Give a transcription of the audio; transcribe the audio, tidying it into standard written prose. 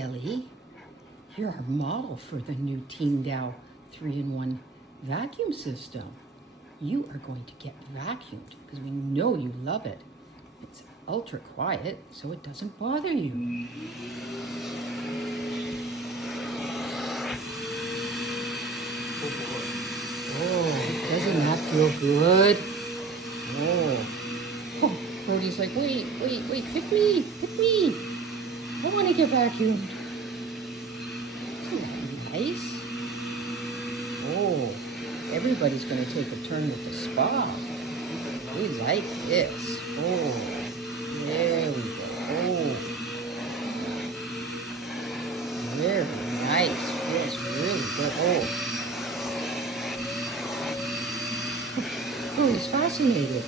Ellie. You're our model for the new Team Dow 3-in-1 vacuum system. You are going to get vacuumed because we know you love it. It's ultra quiet, so it doesn't bother you. Oh, doesn't that feel good? Oh, Brody's like, wait, pick me. I want to get vacuumed. Isn't that nice? Oh, everybody's going to take a turn with the spa. We like this. Oh, there we go. Oh, very nice. Feels really good. Oh, he's fascinated.